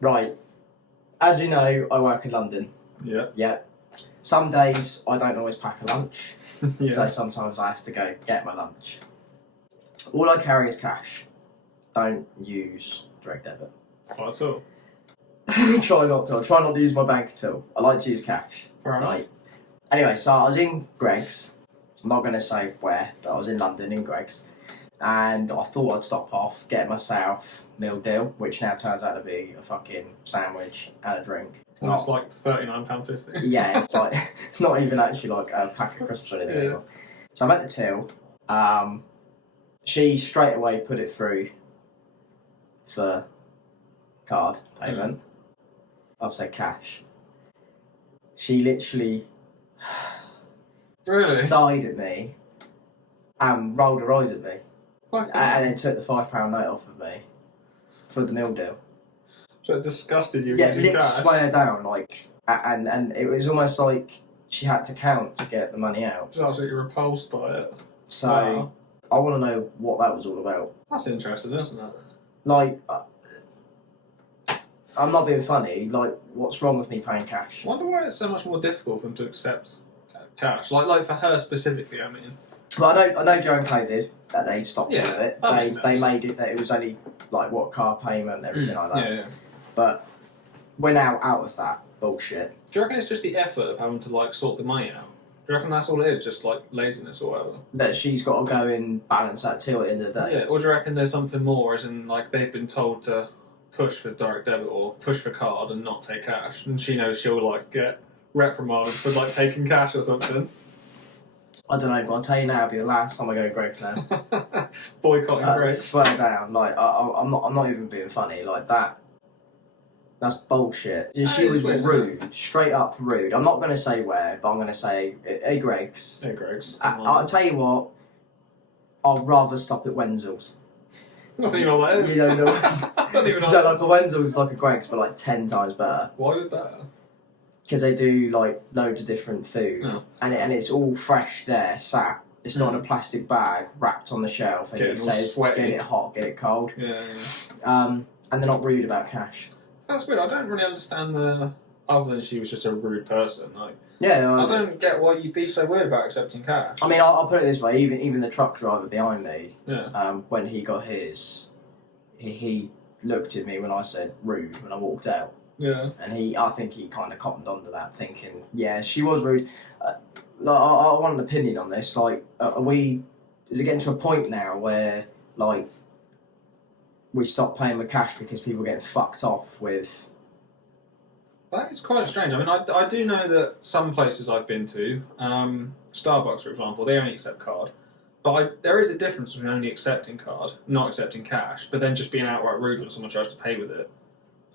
Right. As you know, I work in London. Yeah. Yeah. Some days I don't always pack a lunch, Yeah. so sometimes I have to go get my lunch. All I carry is cash. Don't use direct debit. Not at all. Try not to use my bank at all. I like to use cash. Fair enough. Right. Anyway, so I was in Greggs. I'm not going to say where, but I was in London in Greggs. And I thought I'd stop off, get myself meal deal, which now turns out to be a fucking sandwich and a drink. And it's like £39.50. Yeah, it's like not even actually like a pack of crisps or anything anymore. So I'm at the till. She straight away put it through for card payment. I've said cash. She literally Really? sighed at me and rolled her eyes at me. Okay. And then took the £5 note off of me for the meal deal. So it disgusted you Yeah, using literally cash? swear down, like, and it was almost like she had to count to get the money out. I was absolutely repulsed by it. So Wow. I want to know what that was all about. That's interesting, isn't it? Like, I'm not being funny. Like, what's wrong with me paying cash? I wonder why it's so much more difficult for them to accept cash. Like for her specifically, I mean. Well, I know during COVID that they stopped doing it. that makes They sense. made it that it was only like what card payment and everything like that. Yeah. But we're now out of that bullshit. Do you reckon it's just the effort of having to like sort the money out? Do you reckon that's all it is, just like laziness or whatever? That she's got to go and balance that till at the end of the day. Yeah, or do you reckon there's something more, as in like they've been told to push for direct debit or push for card and not take cash, and she knows she'll like get reprimanded for like taking cash or something? I don't know, but I'll tell you now, it'll be the last time I go to Greggs now. Boycotting Greggs. Swear down, like I'm not even being funny. Like that. That's bullshit. She is was weird, rude, straight up rude. I'm not going to say where, but I'm going to say, hey Greggs. Hey Greggs. I'll tell you what, I'd rather stop at Wenzel's. I don't even know what that is. You don't know. I don't even know. So like a Wenzel's is like a Greggs, but like 10 times better. Why is that? Because they do like loads of different food, Oh. and it's all fresh there, sat. It's not in a plastic bag wrapped on the shelf, and Getting it all says sweaty. get it hot, get it cold. Yeah. And they're not rude about cash. That's weird. I don't really understand the. Other than she was just a rude person, like Yeah, I don't get why you'd be so weird about accepting cash. I mean, I'll put it this way: even the truck driver behind me, Yeah. when he got his, he looked at me when I said rude when I walked out, Yeah. and I think he kind of cottoned onto that, thinking, yeah, she was rude. I want an opinion on this. Like, is it getting to a point now where like we stop paying with cash because people are getting fucked off with? That is quite strange. I mean, I do know that some places I've been to, Starbucks for example, they only accept card. But there is a difference between only accepting card, not accepting cash, but then just being outright rude when someone tries to pay with it.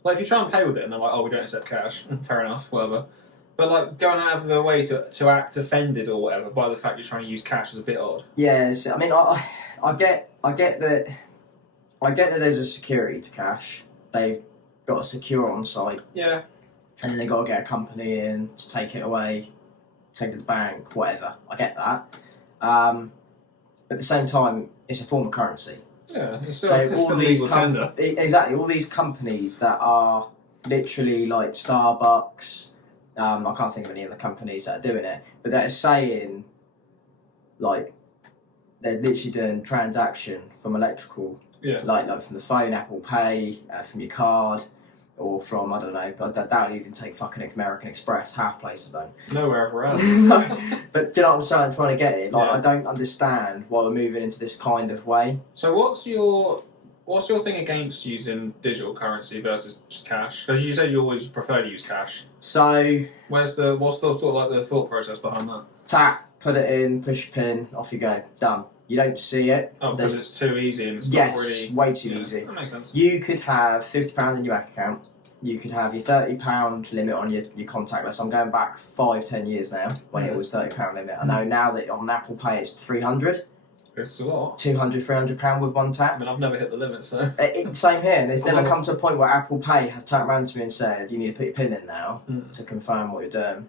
Like, if you try and pay with it and they're like, oh, we don't accept cash, fair enough, whatever. But, like, going out of their way to act offended or whatever by the fact you're trying to use cash is a bit odd. Yes, I mean, I get that there's a security to cash. They've got a secure on site. Yeah. And then they got to get a company in to take it away, take it to the bank, whatever. I get that. At the same time, it's a form of currency. Yeah, it's So still legal tender. Exactly, all these companies that are literally like Starbucks, I can't think of any other companies that are doing it, but they're saying, like, they're literally doing transaction from electrical, Yeah. like from the phone, Apple Pay, from your card, or from, I don't know, but that would even take fucking American Express, half places don't. Nowhere ever else. But do you know what I'm saying? I'm trying to get it. Like, Yeah. I don't understand why we're moving into this kind of way. So what's your thing against using digital currency versus just cash? Because you said you always prefer to use cash. So, What's the sort of like the thought process behind that? tap, put it in, push your pin, off you go, done. You don't see it. Oh, because There's- it's too easy and it's yes, not really... way too Yeah, easy. That makes sense. You could have £50 in your bank account. You could have your £30 limit on your contactless. I'm going back 5-10 years now when it was £30 limit. I know now that on Apple Pay it's 300, It's a lot. £200, £300 with one I tap. mean, I've never hit the limit, so... Same here. And it's never Well- come to a point where Apple Pay has turned around to me and said, you need to put your pin in now to confirm what you're doing.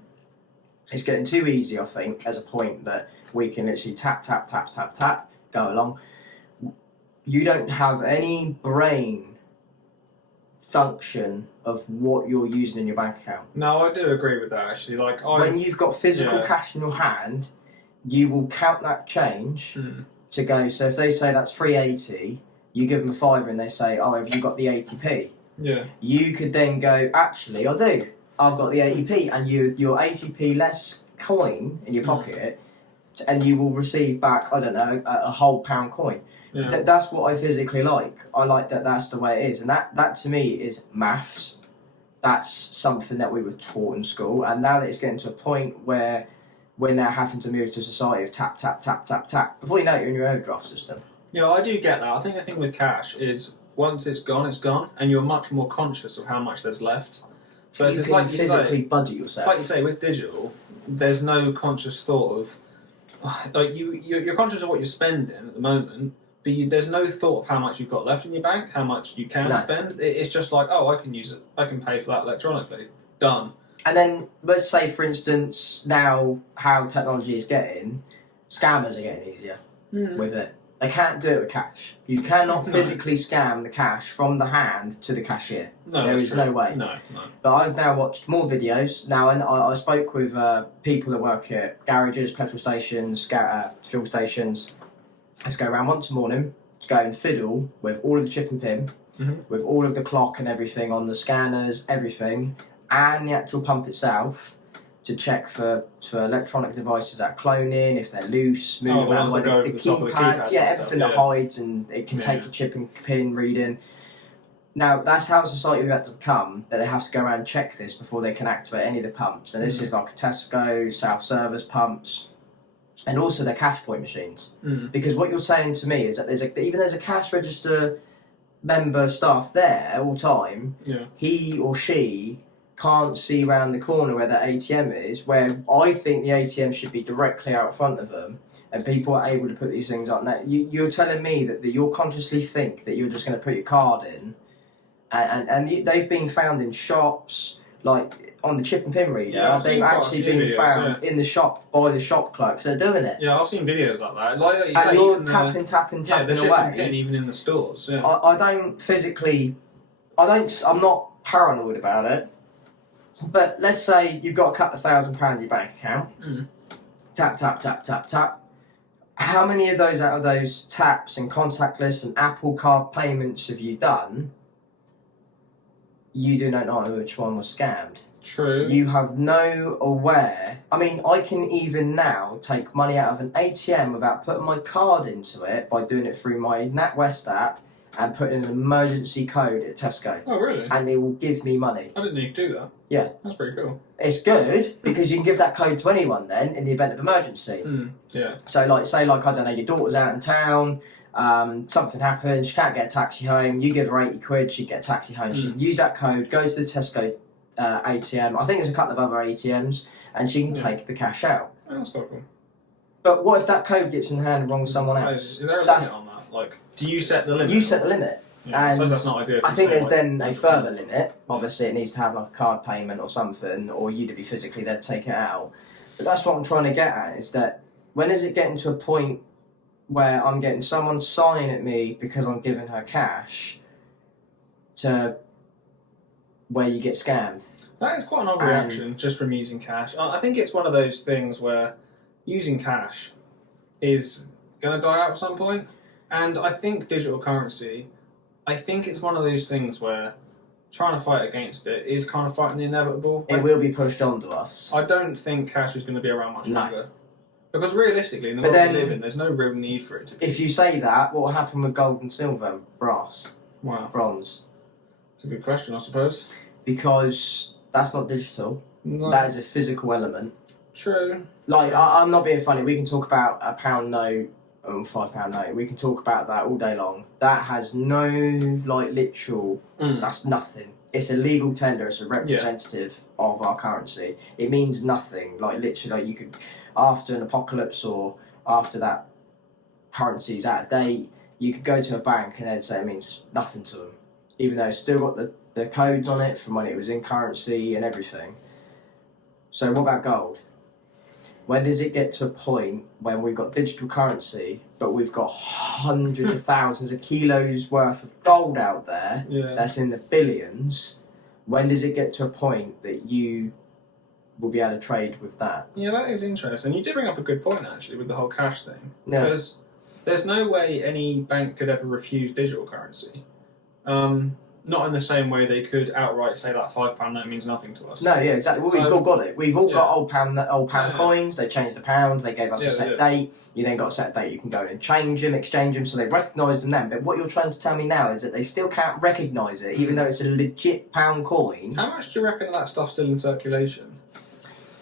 It's getting too easy, I think, as a point that we can literally tap, tap, tap, tap, tap, go along. You don't have any brain function of what you're using in your bank account. No, I do agree with that actually. When you've got physical yeah. cash in your hand, you will count that change to go. So if they say that's 380, you give them a fiver and they say, "Oh, have you got the 80p?" Yeah. You could then go, "Actually, I do. I've got the 80p," and your 80p less coin in your pocket, and you will receive back, I don't know, a whole pound coin. Yeah. That's what I physically like. I like that that's the way it is. And that to me is maths. That's something that we were taught in school. And now that it's getting to a point where we're now having to move to a society of tap, tap, tap, tap, tap. Before you know it, you're in your overdraft system. Yeah, I do get that. I think the thing with cash is once it's gone, and you're much more conscious of how much there's left. So You it's can like you physically say, budget yourself. like you say, with digital, there's no conscious thought of, like you're conscious of what you're spending at the moment, but there's no thought of how much you've got left in your bank, how much you can spend. It's just like, oh, I can use it, I can pay for that electronically. Done. And then, let's say, for instance, now how technology is getting, scammers are getting easier with it. They can't do it with cash. You cannot physically scam the cash from the hand to the cashier. No, there is no way. No. But I've now watched more videos now, and I spoke with people that work at garages, petrol stations, fuel stations. I just go around once a morning to go and fiddle with all of the chip and pin, with all of the clock and everything on the scanners, everything, and the actual pump itself, to check for electronic devices that are cloning, if they're loose, moving around, like the keypads, everything that hides and it can take a chip and pin reading. Now, that's how society we've had to become, that they have to go around and check this before they can activate any of the pumps. And this is like a Tesco, self-service pumps, and also their cash point machines. Because what you're saying to me is that there's a cash register member staff there at all time, he or she can't see round the corner where the ATM is, where I think the ATM should be directly out front of them, and people are able to put these things on. Now, you're telling me that you'll consciously think that you're just going to put your card in, and they've been found in shops, like on the chip and pin reader, they've actually been found in the shop by the shop clerks that are doing it. Yeah, I've seen videos like that. Like you and say, you're tapping the away. chip and pin, even in the stores. Yeah. I don't physically, I'm not paranoid about it. But let's say you've got a couple of £1,000 in your bank account. Tap, tap, tap, tap, tap. How many of those out of those taps and contactless and Apple Card payments have you done? You do not know which one was scammed. True. You have no aware. I mean, I can even now take money out of an ATM without putting my card into it by doing it through my NatWest app and putting an emergency code at Tesco. Oh, really? And it will give me money. I didn't know you could do that. Yeah. That's pretty cool. It's good because you can give that code to anyone then in the event of emergency. Yeah. So, I don't know, your daughter's out in town, something happens, she can't get a taxi home, you give her 80 quid, she'd get a taxi home. She can use that code, go to the Tesco ATM, I think there's a couple of other ATMs, and she can take the cash out. Oh, that's quite cool. But what if that code gets in the hand of wrong someone else? Is there a limit on that? Like, do you set the limit? You set the limit. Yeah, and that's not ideal. I think there's then a further limit. Obviously, it needs to have like a card payment or something, or you to be physically there to take it out. But that's what I'm trying to get at, is that when is it getting to a point where I'm getting someone sighing at me because I'm giving her cash to where you get scammed? That is quite an odd reaction just from using cash. I think it's one of those things where using cash is going to die out at some point. And I think digital currency, I think it's one of those things where trying to fight against it is kind of fighting the inevitable. It will be pushed onto us. I don't think cash is going to be around much longer. Because realistically, in the world we live in, there's no real need for it to be. If you say that, what will happen with gold and silver and brass? Wow. Bronze? It's a good question, I suppose. Because that's not digital. No. That is a physical element. True. Like, I'm not being funny. We can talk about a £1 note and £5 note. We can talk about that all day long. That has no, literal... That's nothing. It's a legal tender. It's a representative of our currency. It means nothing. Literally, you could... After an apocalypse or after that currency's out of date, you could go to a bank and they'd say it means nothing to them. Even though it's still got the codes on it from when it was in currency and everything. So what about gold? When does it get to a point when we've got digital currency, but we've got hundreds of thousands of kilos worth of gold out there that's in the billions? When does it get to a point that you will be able to trade with that? Yeah, that is interesting. You did bring up a good point, actually, with the whole cash thing. Yeah. Because there's no way any bank could ever refuse digital currency. Not in the same way they could outright say that £5 note means nothing to us. No, yeah, exactly. Well, we've all got it. We've all got old pound Yeah. coins. They changed the pound. They gave us a set date. You then got a set date. You can go and change them, exchange them. So they recognised them then. But what you're trying to tell me now is that they still can't recognise it, even though it's a legit pound coin. How much do you reckon that stuff's still in circulation?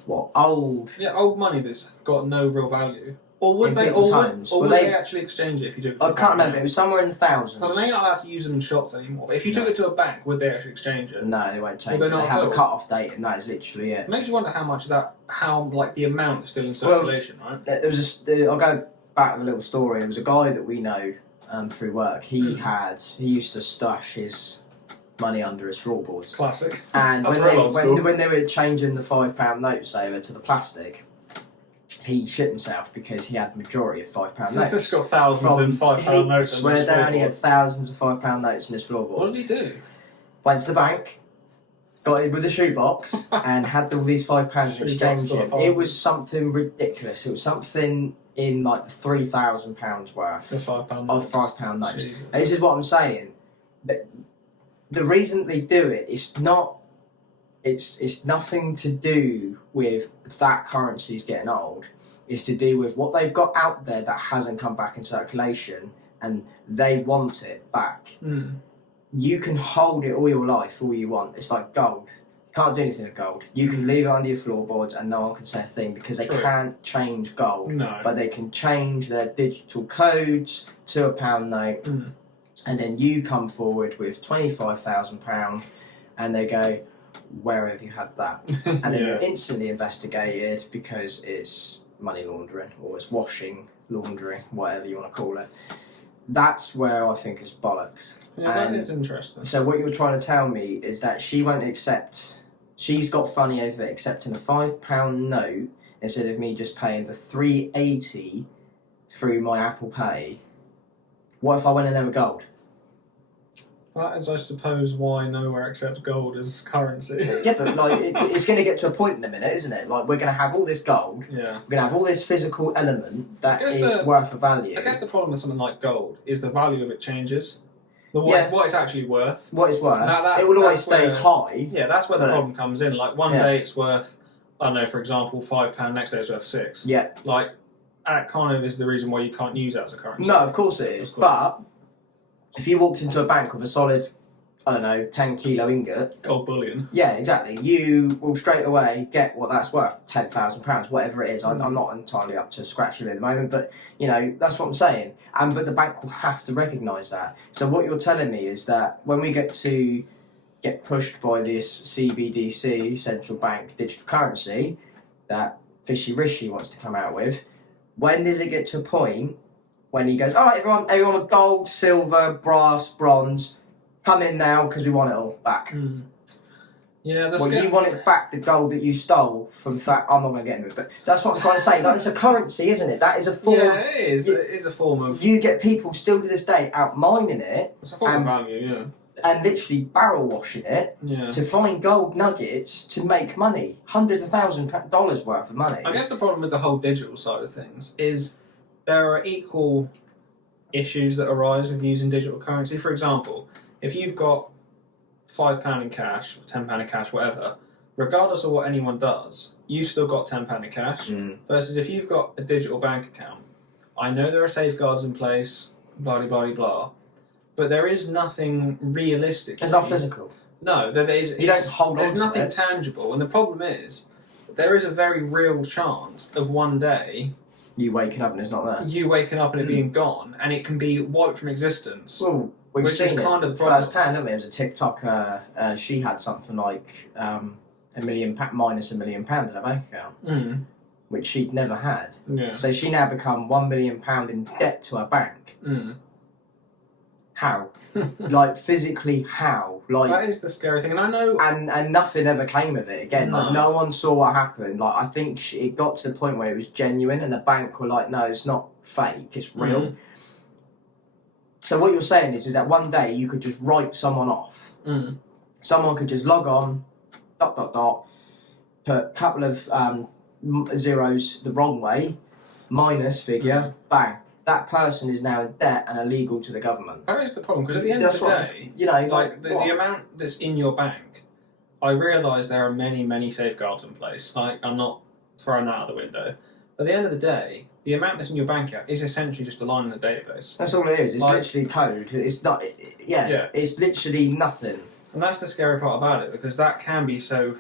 What, old? Yeah, old money that's got no real value. Or would In they? people's Or homes. would Were they they- actually exchange it if you took it? To I a can't bank? remember. It was somewhere in the thousands. I mean, they're not allowed to use them in shops anymore. But if you took it to a bank, would they actually exchange it? No, they won't change Well, it. they're They not have at a all. cut-off date, and that is literally it. It makes you wonder how much the amount is still in circulation, right? There was I'll go back with a little story. There was a guy that we know through work. He used to stash his money under his floorboards. Classic. And That's real old school. when they were changing the £5 notes over to the plastic, he shit himself because he had the majority of £5 notes. He's just got thousands and £5 notes. Swear down, he had thousands of £5 notes in his floorboards. What did he do? Went to the bank, got in with a shoebox, and had all these £5 and Shoebox exchanged full of it. five. It was something ridiculous. It was something in like the £3,000 worth For £5 of £5 notes. Jesus. And this is what I'm saying. The reason they do it, it's nothing to do with that currency's getting old. It's to do with what they've got out there that hasn't come back in circulation, and they want it back. You can hold it all your life, all you want. It's like gold. You can't do anything with gold. You can leave it under your floorboards and no one can say a thing because they True. can't change gold. No. But they can change their digital codes to a pound note. And then you come forward with £25,000 and they go, where have you had that? And then you're instantly investigated because it's money laundering or it's washing, laundering, whatever you want to call it. That's where I think it's bollocks. Yeah, that And is interesting. so what you're trying to tell me is that she won't accept, she's got funny over accepting a £5 note instead of me just paying the $3.80 through my Apple Pay. What if I went in there with gold? That is, I suppose, why nowhere accepts gold as currency. Yeah, but like it's going to get to a point in a minute, isn't it? Like we're going to have all this gold, Yeah. we're going to have all this physical element that I guess is worth a value. I guess the problem with something like gold is the value of it changes. Yeah. What it's actually worth. What it's worth, Now it will always that's stay where- high. Yeah, that's where the But- problem comes in. Like one Yeah. day it's worth, I don't know, for example, £5. Next day it's worth £6. Yeah. Like that kind of is the reason why you can't use that as a currency. No, of course it is. Of course. But if you walked into a bank with a solid, I don't know, 10 kilo ingot, Gold bullion. yeah, exactly, you will straight away get what that's worth, £10,000, whatever it is. I'm not entirely up to scratch with it at the moment, but you know that's what I'm saying. But the bank will have to recognise that. So what you're telling me is that when we get pushed by this CBDC, central bank digital currency, that Fishy Rishi wants to come out with, when does it get to a point when he goes, all right, everyone with gold, silver, brass, bronze, come in now because we want it all back. Yeah, that's Well, you want it back, the gold that you stole from that. I'm not going to get into it, but that's what I'm trying to say. Like, it's a currency, isn't it? That is a form. Yeah, it is. It is a form of. You get people still to this day out mining it It's a form of value. Yeah. and literally barrel washing it Yeah. to find gold nuggets to make money, hundreds of $1,000s worth of money. I guess the problem with the whole digital side of things is there are equal issues that arise with using digital currency. For example, if you've got £5 in cash, £10 in cash, whatever, regardless of what anyone does, you've still got £10 in cash. Versus if you've got a digital bank account, I know there are safeguards in place, blah blah blah blah, but there is nothing realistic. It's not physical. No, You don't hold on there's to nothing it. tangible, and the problem is there is a very real chance of one day You waking up and it's not there. you waking up and it being gone, and it can be wiped from existence. Well, we've Which is seen kind it of the problem. first hand, haven't we? There was a TikToker, she had something like minus £1 million in her bank account, which she'd never had. Yeah. So she now become £1 million in debt to her bank. How? Like, physically, how? Like, that is the scary thing, and I know. And nothing ever came of it again. Like, no one saw what happened. Like, I think it got to the point where it was genuine, and the bank were like, "No, it's not fake. It's real." Mm. So what you're saying is that one day you could just write someone off. Mm. Someone could just log on, ... put a couple of zeros the wrong way, minus figure, bang. That person is now in debt and illegal to the government. That is the problem, because at the end of the day, you know, like the amount that's in your bank, I realise there are many, many safeguards in place. Like, I'm not throwing that out the window. But at the end of the day, the amount that's in your bank account is essentially just a line in the database. That's all it is. It's literally code. It's not. Yeah. It's literally nothing. And that's the scary part about it, because that can be so.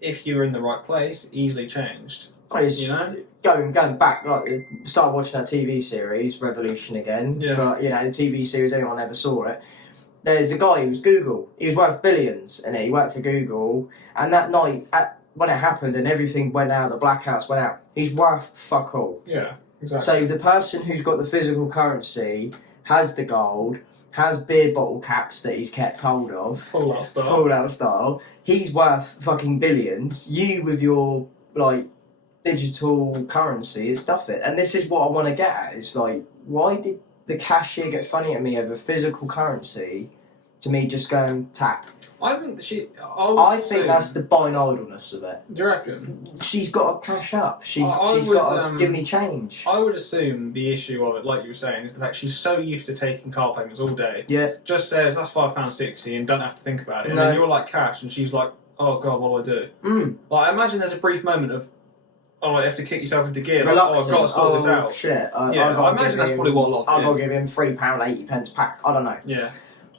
If you're in the right place, easily changed. You know, going back, like started watching that TV series Revolution again. Yeah. For, you know, the TV series, anyone ever saw it. There's a guy who was Google. He was worth billions, and he worked for Google. And that night, when it happened and everything went out, the blackouts went out, he's worth fuck all. Yeah, exactly. So the person who's got the physical currency has the gold, has beer bottle caps that he's kept hold of. Fallout style. He's worth fucking billions. You with your, like, digital currency, it's nothing. And this is what I want to get at. It's like, why did the cashier get funny at me over physical currency to me just going tap? I think I think that's the binaural-ness of it. Do you reckon? She's got to cash up. She's got to give me change. I would assume the issue of it, like you were saying, is the fact she's so used to taking card payments all day. Yeah. Just says that's £5.60 and don't have to think about it. And then you're like cash, and she's like, oh god, what do I do? Like, I imagine there's a brief moment of, oh, you have to kick yourself into gear. Like, I've got to sort this out. Shit. I imagine that's probably what a lot of it is. I've got to give him £3.80 pack. I don't know. Yeah.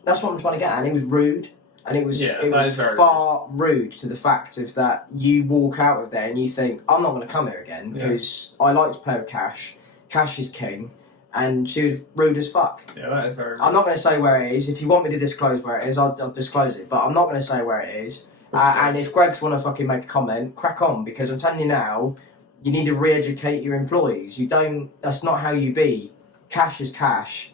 That's what I'm trying to get at. And it was rude. And it was far rude to the fact of that you walk out of there and you think, I'm not going to come here again because I like to play with cash. Cash is king. And she was rude as fuck. Yeah, that is very rude. I'm not going to say where it is. If you want me to disclose where it is, I'll disclose it. But I'm not going to say where it is. And if Greg's want to fucking make a comment, crack on. Because I'm telling you now, you need to re-educate your employees. That's not how you be. Cash is cash.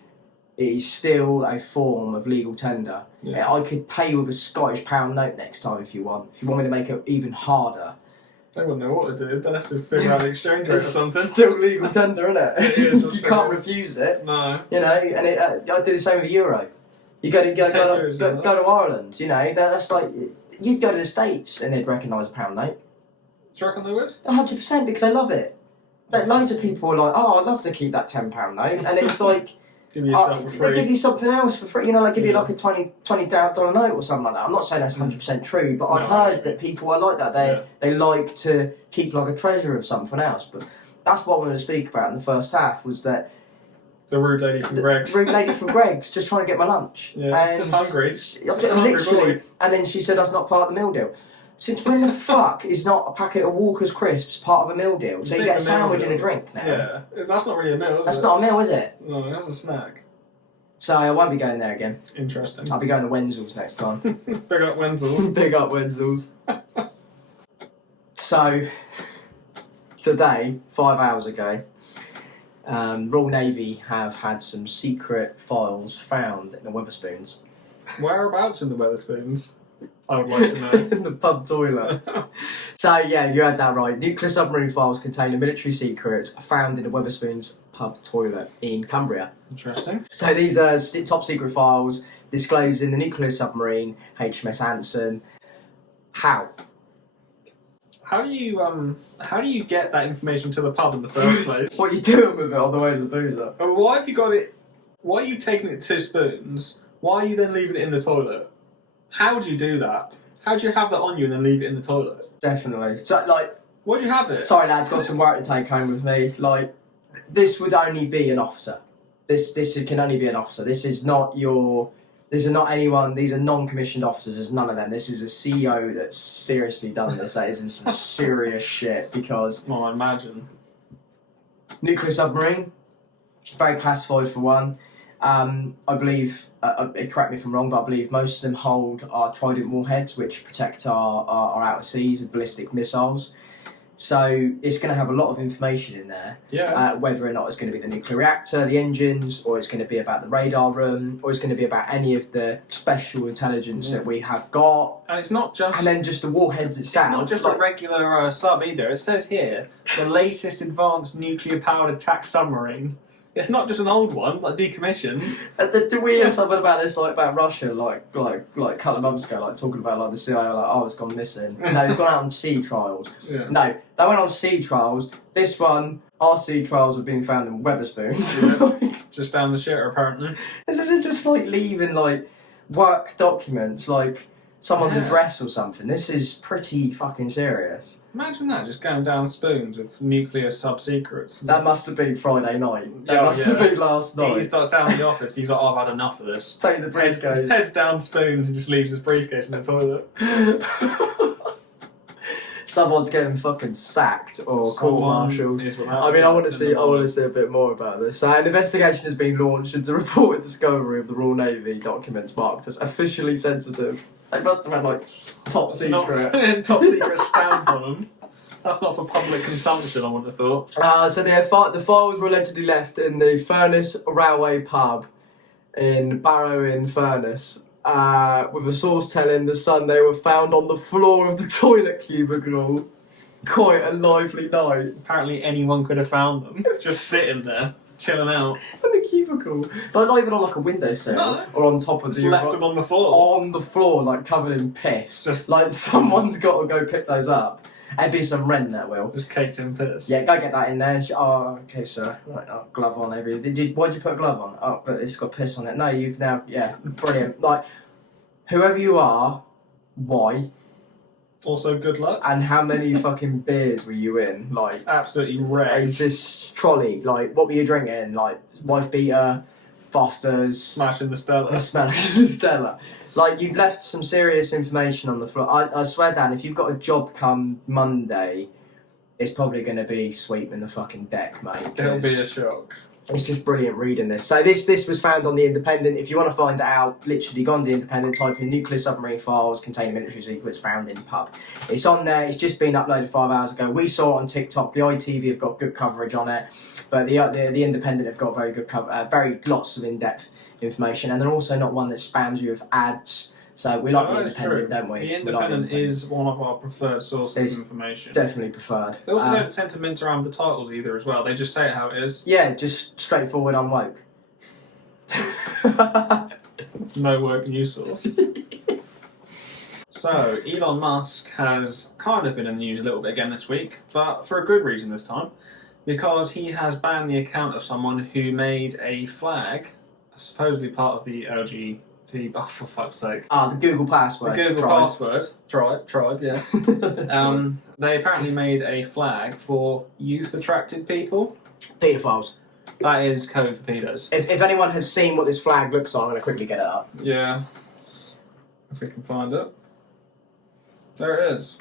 It is still a form of legal tender. Yeah. I could pay you with a Scottish pound note next time if you want. If you want me to make it even harder. They wouldn't know what to do. They'd have to figure out the exchange rate or something. It's still legal tender, isn't it? It is. You can't refuse it. No. You know, and I do the same with Euro. You go to Ireland. You know, that's like you'd go to the States and they'd recognise a pound note. Do you reckon they would? 100%, because they love it. Loads of people are like, oh, I'd love to keep that £10 note, and it's like. Give you stuff for free. They give you something else for free. You know, like give you like a $20 note or something like that. I'm not saying that's 100% true, but I've heard that people are like that. They like to keep like a treasure of something else. But that's what I wanted to speak about in the first half, was that the rude lady from Greg's. Rude lady from Greg's, just trying to get my lunch. Yeah, and just hungry. Literally. And then she said that's not part of the meal deal. Since when the fuck is not a packet of Walker's crisps part of a meal deal? So you get a sandwich and a drink now. Yeah, that's not really a meal, is it? That's not a meal, is it? No, that's a snack. So I won't be going there again. Interesting. I'll be going to Wenzel's next time. Big up Wenzel's. Big up Wenzel's. So, today, 5 hours ago, Royal Navy have had some secret files found in the Wetherspoons. Whereabouts in the Wetherspoons? I would like to know. In the pub toilet. So, yeah, you had that right. Nuclear submarine files containing military secrets found in the Wetherspoons pub toilet in Cumbria. Interesting. So these are top secret files disclosing the nuclear submarine HMS Anson. How? How do you get that information to the pub in the first place? What are you doing with it on the way to the boozer? And why have you got it? Why are you taking it to Spoons? Why are you then leaving it in the toilet? How do you do that? How do you have that on you and then leave it in the toilet? Definitely. So, like... Why do you have it? Sorry, lads, got some work to take home with me. Like, this would only be an officer. This can only be an officer. This is not anyone. These are non-commissioned officers. There's none of them. This is a CEO that's seriously done this. That is in some serious shit, because... Well, I imagine. Nuclear submarine. Very classified for one. I believe, correct me if I'm wrong, but I believe most of them hold our Trident warheads, which protect our outer seas and ballistic missiles. So it's going to have a lot of information in there. Yeah. Whether or not it's going to be the nuclear reactor, the engines, or it's going to be about the radar room, or it's going to be about any of the special intelligence that we have got. And it's not just... And then just the warheads itself. It's not just a regular sub either. It says here, the latest advanced nuclear-powered attack submarine. It's not just an old one, like decommissioned. Did we hear something about this, like about Russia, like a couple of months ago, like talking about like the CIA, like it's gone missing. No, it's gone out on sea trials. Yeah. No, they went on sea trials. This one, our sea trials have been found in Wetherspoons. Yeah. Just down the shitter, apparently. This isn't just like leaving like work documents, like someone's address or something. This is pretty fucking serious. Imagine that, just going down spoons with nuclear sub-secrets. That must have been Friday night. That must have been last night. He starts down in the office, he's like, I've had enough of this. Take the briefcase. Heads down spoons and just leaves his briefcase in the toilet. Someone's getting fucking sacked or court-martialed. I mean, I want to see a bit more about this. So, an investigation has been launched into the reported discovery of the Royal Navy documents marked as officially sensitive. They must have had like top secret. Top secret stamp on them. That's not for public consumption, I wouldn't have thought. So the files were allegedly left in the Furness Railway pub in Barrow-in-Furness, with a source telling The Sun they were found on the floor of the toilet cubicle. Quite a lively night. Apparently anyone could have found them, just sitting there, chilling out. In the cubicle. So not even on like a windowsill or on top of just the... left them on the floor. On the floor, like covered in piss. Just like someone's got to go pick those up. There'd be some rent that will. Just caked in piss. Yeah, go get that in there. Oh, okay, sir. Right, glove on every. Why'd you put a glove on? Oh, but it's got piss on it. No, you've now. Yeah, brilliant. Like, whoever you are, why? Also, good luck. And how many fucking beers were you in? Like, absolutely wrecked. It's this trolley. Like, what were you drinking? Like, wife beater, Foster's, smashing the Stella. Smashing the Stella. Like, you've left some serious information on the floor. I swear, Dan, if you've got a job come Monday, it's probably going to be sweeping the fucking deck, mate. It'll be a shock. It's just brilliant reading this. So this was found on The Independent. If you want to find it out, literally go on The Independent, type in nuclear submarine files containing military secrets found in pub. It's on there. It's just been uploaded 5 hours ago. We saw it on TikTok. The ITV have got good coverage on it, but the Independent have got very good very lots of in-depth information, and they're also not one that spams you with ads. So we like The Independent, don't we? The Independent is one of our preferred sources of information. Definitely preferred. They also don't tend to mint around the titles either as well. They just say it how it is. Yeah, just straightforward, unwoke. No woke news source. So, Elon Musk has kind of been in the news a little bit again this week, but for a good reason this time, because he has banned the account of someone who made a flag, supposedly part of the LGBT, for fuck's sake. The Google password. The Google password. Tribe, yes. They apparently made a flag for youth-attracted people. Pedophiles. That is code for pedos. If anyone has seen what this flag looks like, I'm going to quickly get it up. Yeah. If we can find it. There it is.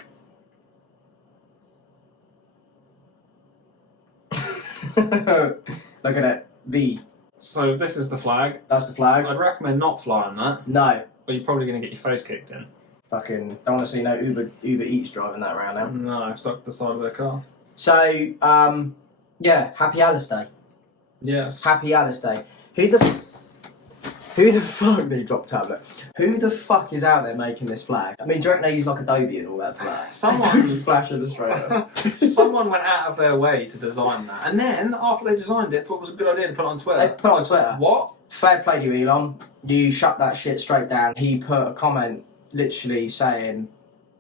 Look at it. V. So this is the flag. That's the flag. I'd recommend not flying that. No. But you're probably going to get your face kicked in. Fucking don't want to see no Uber Eats driving that around now. No, stuck to the side of their car. So, yeah, Happy Alice Day. Yes. Happy Alice Day. Who the fuck did he drop tablet? Who the fuck is out there making this flag? I mean, do you reckon they use like Adobe and all that for that? Someone Flash Illustrator. Someone went out of their way to design that, and then after they designed it, thought it was a good idea to put it on Twitter. They put it on Twitter. What? Fair play to you, Elon. You shut that shit straight down. He put a comment literally saying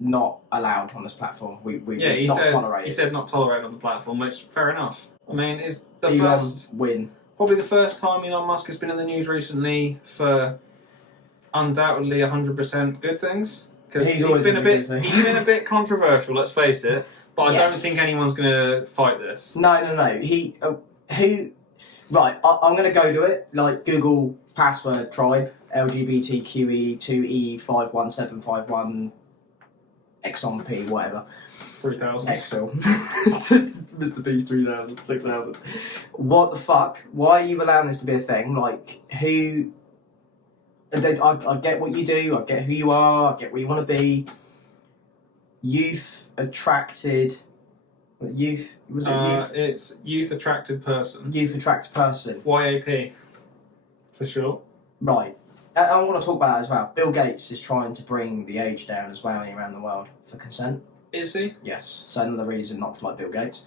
not allowed on this platform. We not tolerated. He said not tolerated on the platform, which fair enough. I mean, is the Elon first win. Probably the first time Elon Musk has been in the news recently for undoubtedly 100% good things. Because he's been a bit controversial, let's face it. But I don't think anyone's going to fight this. No. Right, I'm going to go to it. Like Google password tribe LGBTQE2E51751 XonP whatever. 3000. Excel. Mr. Beast 3000, 6000. What the fuck? Why are you allowing this to be a thing? Like, who... I get what you do, I get who you are, I get where you want to be. Youth attracted Youth, was it youth? It's youth attracted person. Youth attracted person. YAP, for sure. Right. I want to talk about that as well. Bill Gates is trying to bring the age down as well around the world for consent. Is he? Yes. So another reason not to like Bill Gates.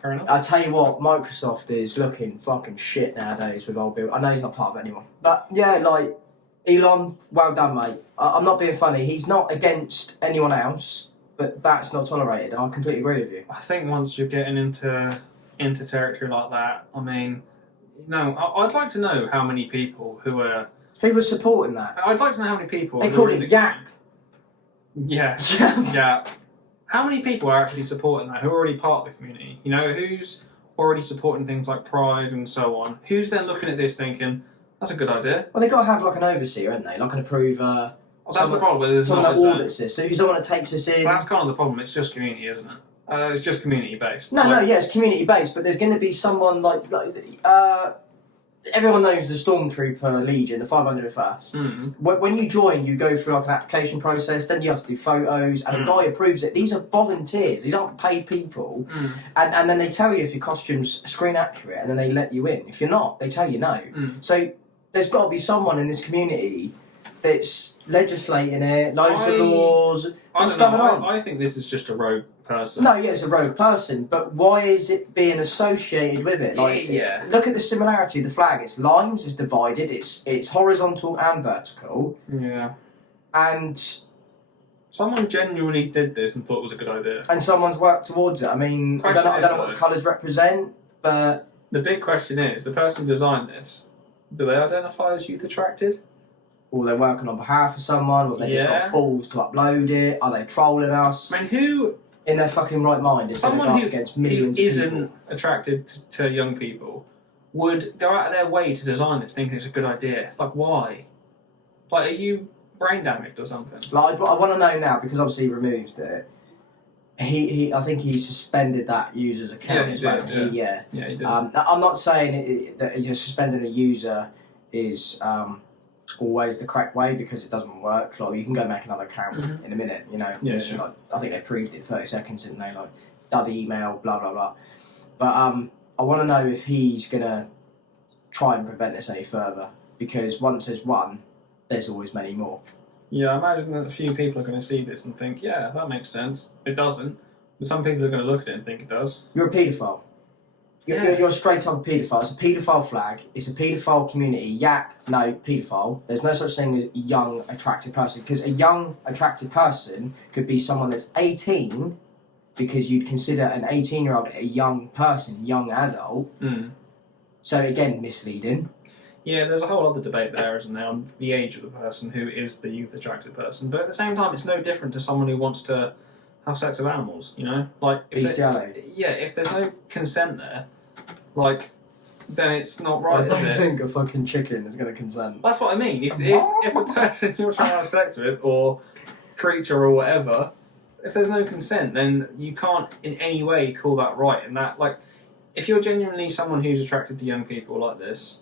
Fair enough. I tell you what, Microsoft is looking fucking shit nowadays with old Bill. I know he's not part of it anymore. But yeah, like, Elon, well done, mate. I'm not being funny. He's not against anyone else, but that's not tolerated. I completely agree with you. I think once you're getting into territory like that, I mean, no, I'd like to know how many people who are... Who was supporting that? I'd like to know how many people... They call it Yak. Yeah. Yeah. How many people are actually supporting that, who are already part of the community? You know, who's already supporting things like Pride and so on? Who's then looking at this thinking, that's a good idea? Well, they've got to have like an overseer, haven't they? Like an approver. Well, that's the problem. There's someone not, that audits this. So who's someone that takes us in? Well, that's kind of the problem. It's just community, isn't it? It's just community based. No, yeah, it's community based, but there's going to be someone like everyone knows the Stormtrooper Legion, the 501st. Mm-hmm. When you join, you go through like an application process, then you have to do photos, and a guy approves it. These are volunteers, these aren't paid people. And then they tell you if your costume's screen accurate, and then they let you in. If you're not, they tell you no. So there's got to be someone in this community that's legislating it, loads of laws. What's going on? I think this is just a rogue person. No, yeah, it's a rogue person, but why is it being associated with it? Like, yeah. Look at the similarity of the flag. It's lines, it's divided, it's horizontal and vertical. Yeah. And someone genuinely did this and thought it was a good idea. And someone's worked towards it. I mean, I don't know what the colours represent, but... The big question is, the person who designed this, do they identify as youth attracted? Or they're working on behalf of someone, or they just got balls to upload it. Are they trolling us? I mean, who... In their fucking right mind is someone who against millions who of isn't people. attracted to young people would go out of their way to design this thinking it's a good idea. Like, why? Like, are you brain damaged or something? Like, I want to know now, because obviously he removed it. I think he suspended that user's account as well. Yeah, he did. I'm not saying that you're suspending a user is always the correct way, because it doesn't work. Like, you can go make another account in a minute, you know. Like, I think they proved it 30 seconds, didn't they? Like, dud email, blah blah blah. But I want to know if he's gonna try and prevent this any further, because once there's one, there's always many more. Yeah, I imagine that a few people are going to see this and think, yeah, that makes sense. It doesn't. But some people are going to look at it and think it does. You're a paedophile. You're straight up a paedophile. It's a paedophile flag. It's a paedophile community. Yak, no, paedophile. There's no such thing as a young, attractive person. Because a young, attractive person could be someone that's 18, because you'd consider an 18-year-old a young person, young adult. So, again, misleading. Yeah, there's a whole other debate there, isn't there, on the age of the person who is the youth-attracted person. But at the same time, it's no different to someone who wants to have sex with animals, you know? Like, if there's no consent there, like, then it's not right, I don't think a fucking chicken is going to consent. That's what I mean. If the person you're trying to have sex with, or creature or whatever, if there's no consent, then you can't in any way call that right. And that, like, if you're genuinely someone who's attracted to young people like this,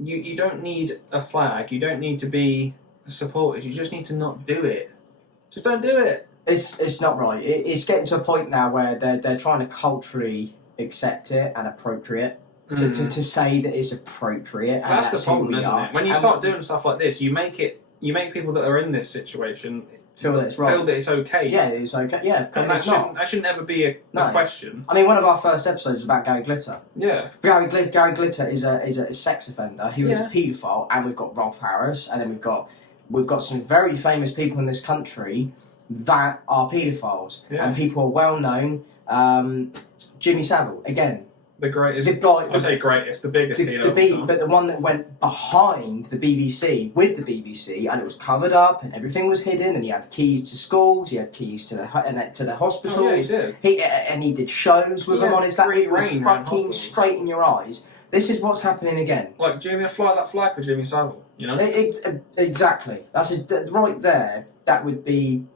you don't need a flag, you don't need to be supported, you just need to not do it. Just don't do it. It's not right. It's getting to a point now where they're trying to culturally accept it and appropriate. To say that it's appropriate. And that's the problem, isn't it? When you start doing stuff like this, you make people that are in this situation feel that it's right. Feel that it's okay. Yeah, it's okay. Yeah, of course. And that shouldn't ever be a question. I mean, one of our first episodes was about Gary Glitter. Yeah. Gary Glitter is a sex offender. He was a paedophile, and we've got Rolf Harris, and then we've got some very famous people in this country that are paedophiles, and people are well known. Jimmy Savile, again. The greatest. The biggest paedophile. But the one that went behind the BBC, with the BBC, and it was covered up, and everything was hidden, and he had keys to schools, he had keys to the hospitals. Oh, yeah, he did. He did shows with them on his lap. It was fucking straight in your eyes. This is what's happening again. Like, Jimmy, fly that flag for Jimmy Savile, you know? Exactly. Right there, that would be...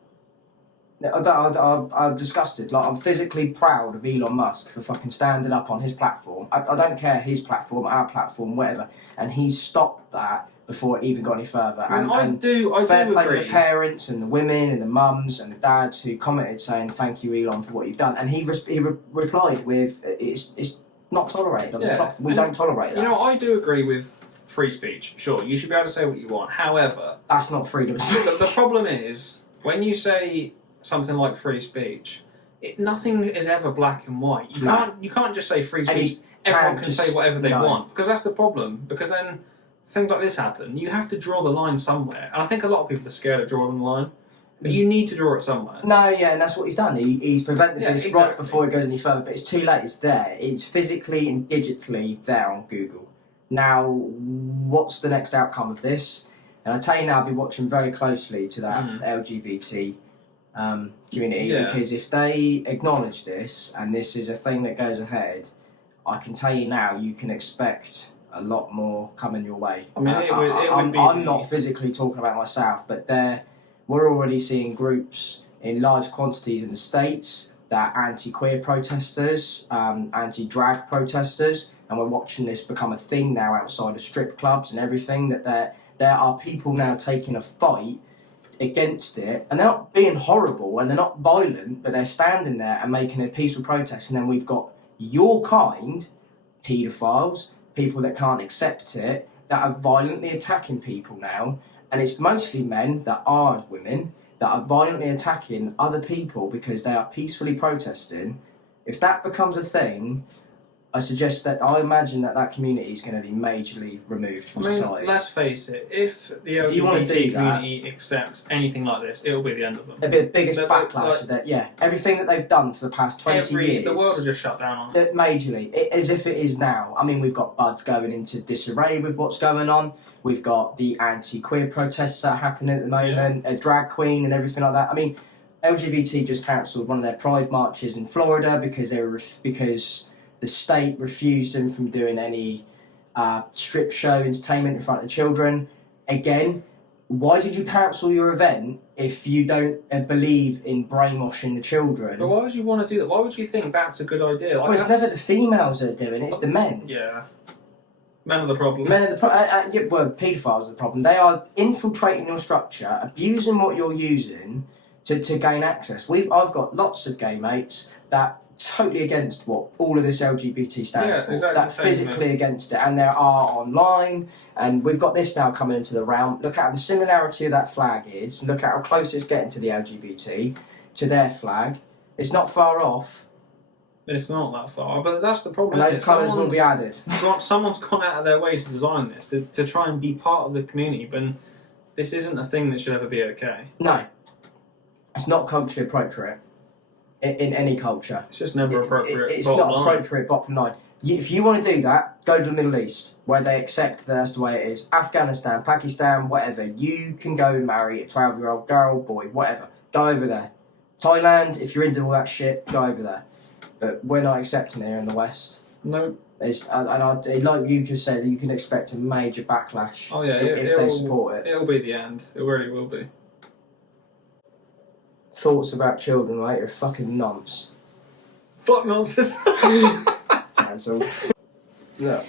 I'm disgusted. Like, I'm physically proud of Elon Musk for fucking standing up on his platform. I don't care his platform, our platform, whatever. And he stopped that before it even got any further. I do fair play agree. to the parents and the women and the mums and the dads who commented saying thank you, Elon, for what you've done. And he replied with, it's not tolerated on this platform. We don't tolerate that. You know, I do agree with free speech. Sure, you should be able to say what you want. However, that's not freedom of speech. The problem is, when you say something like free speech, nothing is ever black and white. You can't just say free speech. Everyone can say whatever they want, because that's the problem. Because then things like this happen. You have to draw the line somewhere, and I think a lot of people are scared of drawing the line. But you need to draw it somewhere. No, yeah, and that's what he's done. He's prevented this right before it goes any further, but it's too late. It's there. It's physically and digitally there on Google. Now, what's the next outcome of this? And I tell you now, I'll be watching very closely to that LGBT community, because if they acknowledge this and this is a thing that goes ahead, I can tell you now, you can expect a lot more coming your way. I mean, I'm not physically talking about myself, but we're already seeing groups in large quantities in the States that are anti-queer protesters, anti-drag protesters, and we're watching this become a thing now outside of strip clubs and everything, that there are people now taking a fight against it, and they're not being horrible and they're not violent, but they're standing there and making a peaceful protest. And then we've got your kind, paedophiles, people that can't accept it, that are violently attacking people now, and it's mostly men that are women that are violently attacking other people because they are peacefully protesting. If that becomes a thing, I imagine that community is going to be majorly removed from society. Let's face it, if the LGBT community accepts anything like this, it'll be the end of them. It'll be the biggest backlash of that. Yeah, everything that they've done for the past 20 years. The world will just shut down on it. Majorly, as if it is now. I mean, we've got Bud going into disarray with what's going on. We've got the anti-queer protests that are happening at the moment, a drag queen and everything like that. I mean, LGBT just cancelled one of their pride marches in Florida because the state refused them from doing any strip show entertainment in front of the children. Again, why did you cancel your event if you don't believe in brainwashing the children? But why would you want to do that? Why would you think that's a good idea? Well, it's never the females that are doing it, it's the men. Yeah. Men are the problem. Well, paedophiles are the problem. They are infiltrating your structure, abusing what you're using to gain access. I've got lots of gay mates that totally against what all of this LGBT stands for. Exactly, that physically against it, and there are online, and we've got this now coming into the realm. Look at how the similarity of that flag is. Look at how close it's getting to the LGBT, to their flag. It's not far off. It's not that far, but that's the problem. And those colours will be added. Someone's gone out of their way to design this, to try and be part of the community, but this isn't a thing that should ever be okay. No. It's not culturally appropriate. In any culture. It's just never appropriate. It's not appropriate, bottom line. If you want to do that, go to the Middle East, where they accept that that's the way it is. Afghanistan, Pakistan, whatever. You can go and marry a 12-year-old girl, boy, whatever. Go over there. Thailand, if you're into all that shit, go over there. But we're not accepting it here in the West. No. Like you've just said, you can expect a major backlash if they support it. It'll be the end. It really will be. Thoughts about children, right, are fucking nonce. Fuck nonsense. Cancelled. Look,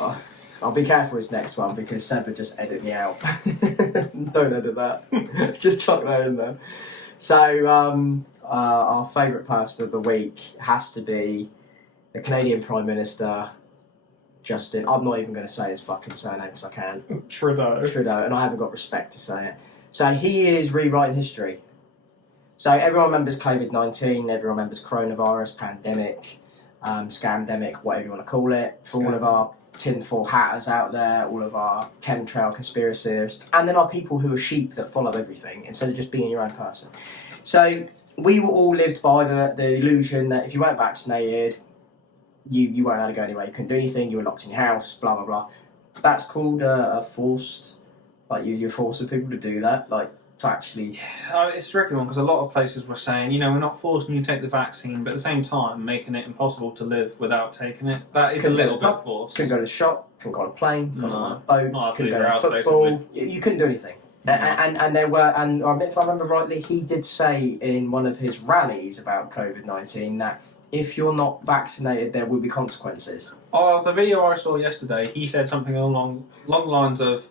I'll be careful with this next one because Seb would just edit me out. Don't edit that. Just chuck that in there. So, our favourite person of the week has to be the Canadian Prime Minister, Justin. I'm not even going to say his fucking surname because I can't. Trudeau, and I haven't got respect to say it. So he is rewriting history. So everyone remembers COVID-19, everyone remembers coronavirus, pandemic, scamdemic, whatever you want to call it, for all of our tinfoil hatters out there, all of our chemtrail conspiracists, and then our people who are sheep that follow everything instead of just being your own person. So we were all lived by the illusion that if you weren't vaccinated, you weren't allowed to go anywhere, you couldn't do anything, you were locked in your house, blah, blah, blah. That's called a forced, like you're forcing people to do that, like to actually... It's a tricky one because a lot of places were saying, we're not forcing you to take the vaccine, but at the same time making it impossible to live without taking it. That is a little bit forced. Couldn't go to the shop, couldn't go on a plane, couldn't go on a boat, couldn't go to football. You couldn't do anything. And there were, and if I remember rightly, he did say in one of his rallies about COVID-19 that if you're not vaccinated, there will be consequences. Oh, the video I saw yesterday, he said something along the lines of,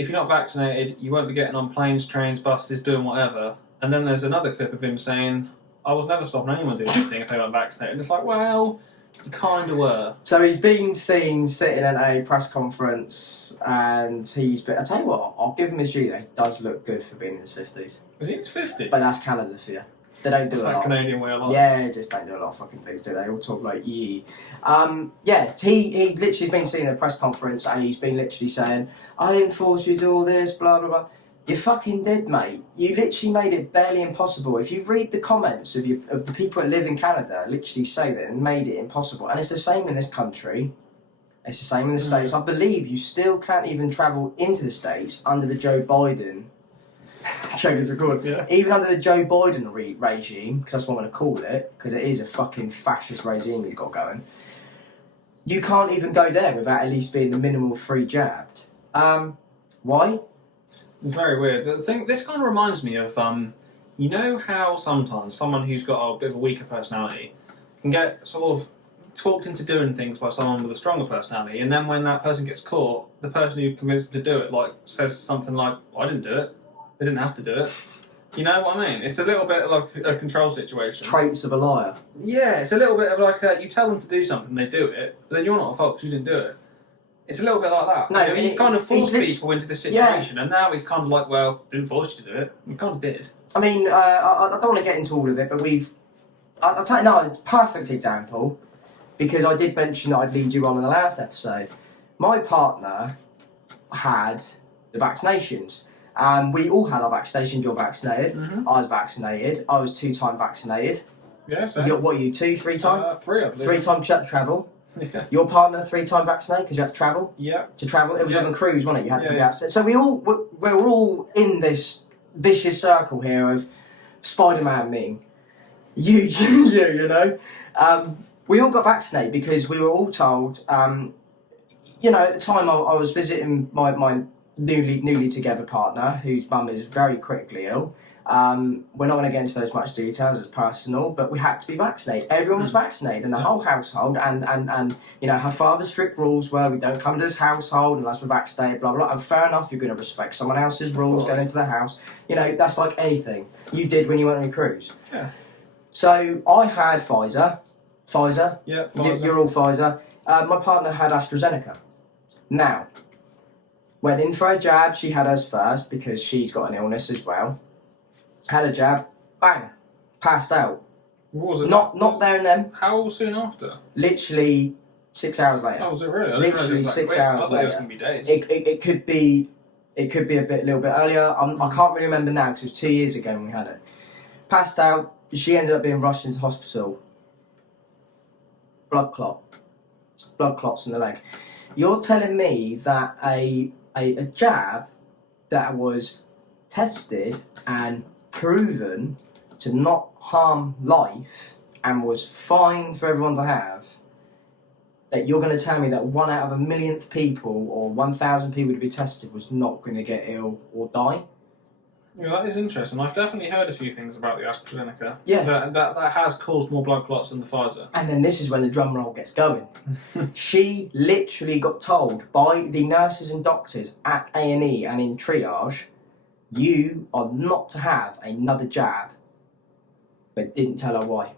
if you're not vaccinated, you won't be getting on planes, trains, buses, doing whatever. And then there's another clip of him saying, I was never stopping anyone doing anything if they weren't vaccinated. And it's like, well, you kind of were. So he's been seen sitting at a press conference, and I tell you what, I'll give him his due. He does look good for being in his 50s. Is he in his 50s? But that's Canada for you. They don't do It's a that lot. Canadian way of life. Yeah, just don't do a lot of fucking things, do they? All talk like he literally has been seen at a press conference, and he's been literally saying, I didn't force you to do all this, blah, blah, blah. You fucking did, mate. You literally made it barely impossible. If you read the comments of the people that live in Canada, literally say that and made it impossible. And it's the same in this country. It's the same in the States. I believe you still can't even travel into the States under the Joe Biden... Check his record. Yeah. Even under the Joe Biden regime, because that's what I'm going to call it, because it is a fucking fascist regime you've got going, you can't even go there without at least being the minimal free jabbed. Why? It's very weird. The thing, this kind of reminds me of, you know how sometimes someone who's got a bit of a weaker personality can get sort of talked into doing things by someone with a stronger personality, and then when that person gets caught, the person who convinced them to do it says something like, I didn't do it. They didn't have to do it. You know what I mean? It's a little bit like a control situation. Traits of a liar. Yeah, it's a little bit of like you tell them to do something, they do it, but then you're not at fault because you didn't do it. It's a little bit like that. No, you know, he's kind of forced people into this situation, yeah. And now he's kind of like, well, didn't force you to do it. You kind of did. I mean, I don't want to get into all of it, but I'll tell you now, it's a perfect example, because I did mention that I'd lead you on in the last episode. My partner had the vaccinations. We all had our vaccinations. You're vaccinated. Mm-hmm. I was vaccinated. I was 2-time vaccinated. Yeah, so. What are you, 2, 3 time? 3, I believe. 3 time travel. Yeah. Your partner 3-time vaccinated because you had to travel? Yeah. To travel? It was on the cruise, wasn't it? You had to be Yeah. vaccinated. So we're all in this vicious circle here of Spider-Man meme. You know? We all got vaccinated because we were all told, you know, at the time I was visiting my newly together partner, whose mum is very critically ill. We're not going to get into those much details, it's personal, but we had to be vaccinated. Everyone was vaccinated in the whole household, and you know, her father's strict rules were we don't come to this household unless we're vaccinated, blah, blah, blah. And fair enough, you're going to respect someone else's rules going into the house. You know, that's like anything you did when you went on a cruise. Yeah. So I had Pfizer. Yeah, Pfizer. You're all Pfizer. My partner had AstraZeneca. Now, went in for a jab. She had us first because she's got an illness as well. Had a jab, bang, passed out. What was it? Not there and then. How soon after? Literally 6 hours later. Oh, was it really? Literally 6 hours I thought it was later. going to be days. It could be a little bit earlier. I can't really remember now because it was 2 years ago when we had it. Passed out. She ended up being rushed into hospital. Blood clots in the leg. You're telling me that a jab that was tested and proven to not harm life and was fine for everyone to have, that you're going to tell me that 1 out of 1,000,000th people or 1,000 people to be tested was not going to get ill or die? Yeah, that is interesting. I've definitely heard a few things about the AstraZeneca. Yeah. That has caused more blood clots than the Pfizer. And then this is when the drum roll gets going. She literally got told by the nurses and doctors at A&E and in triage, you are not to have another jab, but didn't tell her why.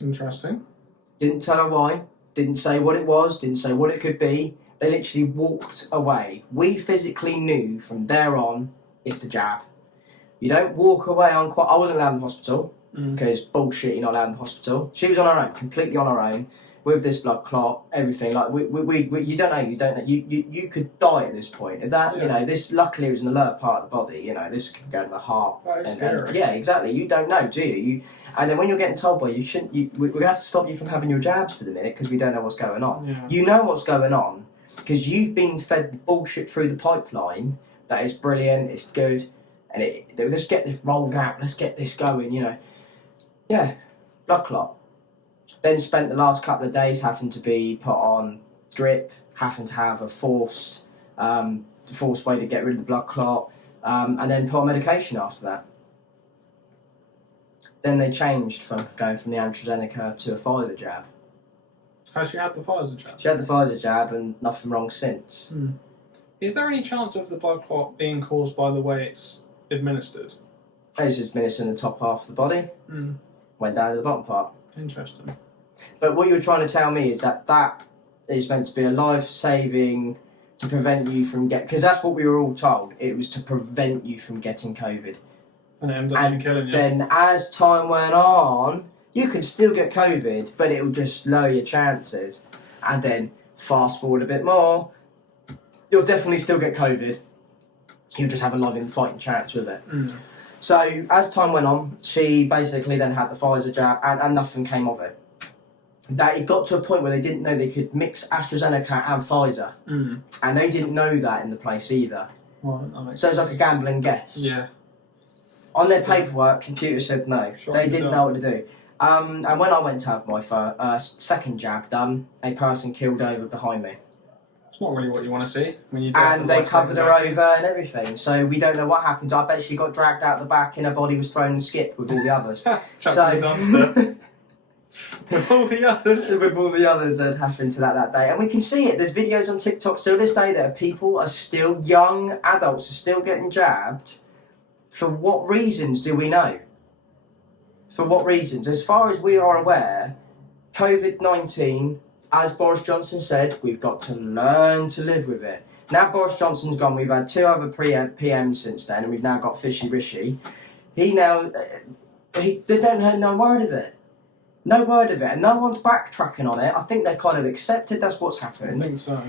Interesting. Didn't tell her why, didn't say what it was, didn't say what it could be. They literally walked away. We physically knew from there on, it's the jab. You don't walk away on quite... I wasn't allowed in the hospital, because bullshit, you're not allowed in the hospital. She was on her own, completely on her own, with this blood clot, everything. Like, we you don't know. You could die at this point. That, you know, this, luckily it was an alert part of the body, you know, this could go to the heart. That is scary. Yeah, exactly. You don't know, do you? And then when you're getting told by you shouldn't... we're going to have to stop you from having your jabs for the minute, because we don't know what's going on. Yeah. You know what's going on, because you've been fed bullshit through the pipeline that is brilliant, it's good, and let's get this rolled out, let's get this going, you know. Yeah, blood clot. Then spent the last couple of days having to be put on drip, having to have a forced way to get rid of the blood clot, and then put on medication after that. Then they changed from going from the AstraZeneca to a Pfizer jab. Has she had the Pfizer jab? She had the Pfizer jab and nothing wrong since. Is there any chance of the blood clot being caused by the way it's administered? It's just administered in the top half of the body, went down to the bottom part. Interesting. But what you're trying to tell me is that is meant to be a life-saving, to prevent you from because that's what we were all told. It was to prevent you from getting COVID. And it ends up killing you. Then as time went on, you can still get COVID, but it will just lower your chances. And then fast forward a bit more, you'll definitely still get COVID. You'll just have a loving fighting chance with it. So as time went on, she basically then had the Pfizer jab, and nothing came of it. That it got to a point where they didn't know they could mix AstraZeneca and Pfizer, and they didn't know that in the place either. Right, so it's like a gambling guess. Yeah. On their paperwork, computer said no. They didn't know what to do. And when I went to have my second jab done, a person killed over behind me. It's not really what you want to see when you. And they covered her over and everything, so we don't know what happened. I bet she got dragged out the back and her body was thrown in the skip with all the others. With all the others. With all the others that happened to that day. And we can see it. There's videos on TikTok still this day that people are still, young adults are still getting jabbed. For what reasons do we know? For what reasons? As far as we are aware, COVID-19, as Boris Johnson said, we've got to learn to live with it. Now Boris Johnson's gone, we've had 2 other PMs since then, and we've now got Fishy Rishi. They don't have no word of it. No word of it, and no one's backtracking on it. I think they've kind of accepted that's what's happened. I think so.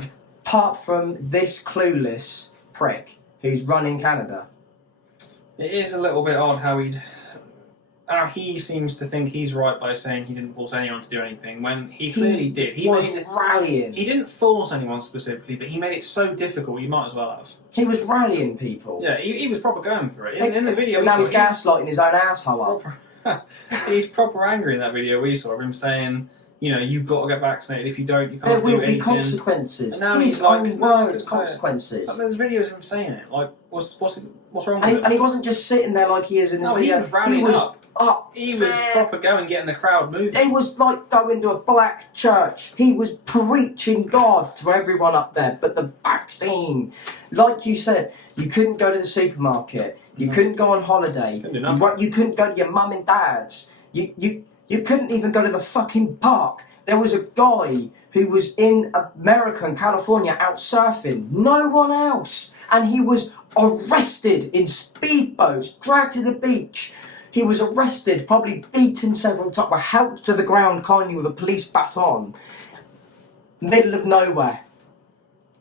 Apart from this clueless prick who's running Canada. It is a little bit odd how he seems to think he's right by saying he didn't force anyone to do anything when he clearly did. He was rallying. He didn't force anyone specifically, but he made it so difficult you might as well have. He was rallying people. Yeah, he was proper going for it. In the video, and now he's gaslighting his own asshole up. He's proper angry in that video we saw of him saying, you know, you've got to get vaccinated. If you don't, you can't do anything. There will be consequences. And now his own words, consequences. Like, there's videos of him saying it. Like, what's wrong with him? And he wasn't just sitting there like he is in this video. He was rallying up. He was there. Proper going, getting the crowd moving. It was like going to a black church. He was preaching God to everyone up there. But the vaccine, like you said, you couldn't go to the supermarket. You couldn't go on holiday. You couldn't go to your mum and dad's. You couldn't even go to the fucking park. There was a guy who was in America and California out surfing. No one else. And he was arrested in speedboats, dragged to the beach. He was arrested, probably beaten several times, were helped to the ground kindly with a police baton. Middle of nowhere.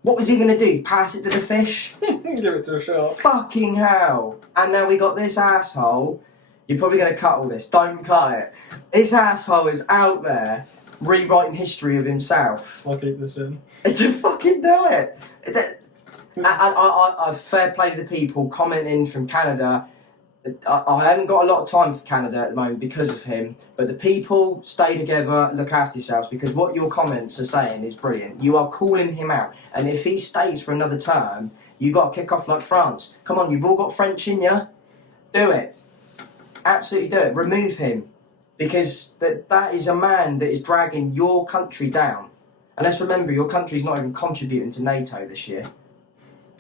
What was he going to do? Pass it to the fish? Give it to a shark. Fucking hell. And now we got this asshole. You're probably going to cut all this. Don't cut it. This asshole is out there rewriting history of himself. I'll keep this in. To fucking do it. I fair play to the people commenting from Canada. I haven't got a lot of time for Canada at the moment because of him, but the people, stay together, look after yourselves, because what your comments are saying is brilliant. You are calling him out, and if he stays for another term, you got to kick off like France. Come on, you've all got French in you. Do it. Absolutely do it. Remove him, because that is a man that is dragging your country down. And let's remember, your country's not even contributing to NATO this year.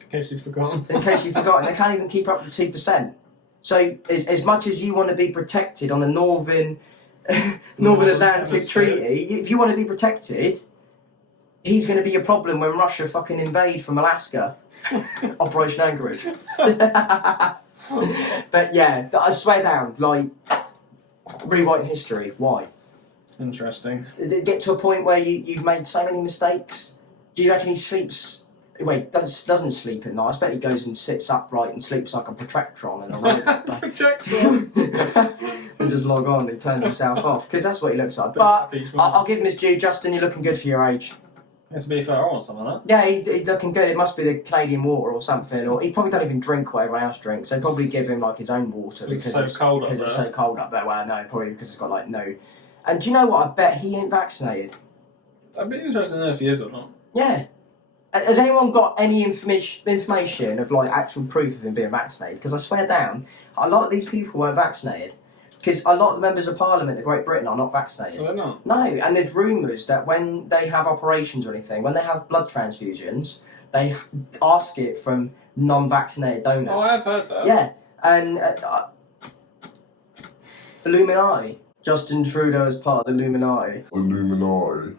In case you've forgotten. In case you've forgotten, they can't even keep up to 2%. So, as much as you want to be protected on the Northern Atlantic Treaty, if you want to be protected, he's going to be a problem when Russia fucking invade from Alaska. Operation Anchorage. But yeah, I swear down, like, rewriting history. Why? Interesting. Did it get to a point where you've made so many mistakes? Do you reckon he sleeps... Wait, doesn't sleep at night. I bet he goes and sits upright and sleeps like a Protectron in a robot. Protectron! And just log on and turn himself off, because that's what he looks like. But I'll give him his due. Justin, you're looking good for your age. Yeah, to be fair, I want something like that. Yeah, he's looking good. It must be the Canadian water or something. Or he probably don't even drink what everyone else drinks. They probably give him like his own water because it's so cold up there. Because it's so cold up there. Well, no, probably because it's got like no... And do you know what? I bet he ain't vaccinated. I'd be interested to know if he is or not. Yeah. Has anyone got any information of like actual proof of him being vaccinated? Because I swear down, a lot of these people weren't vaccinated. Because a lot of the members of Parliament of Great Britain are not vaccinated. Well, they're not. No, and there's rumours that when they have operations or anything, when they have blood transfusions, they ask it from non-vaccinated donors. Oh, I have heard that. Yeah, and Illuminati. Justin Trudeau is part of the Illuminati. Illuminati.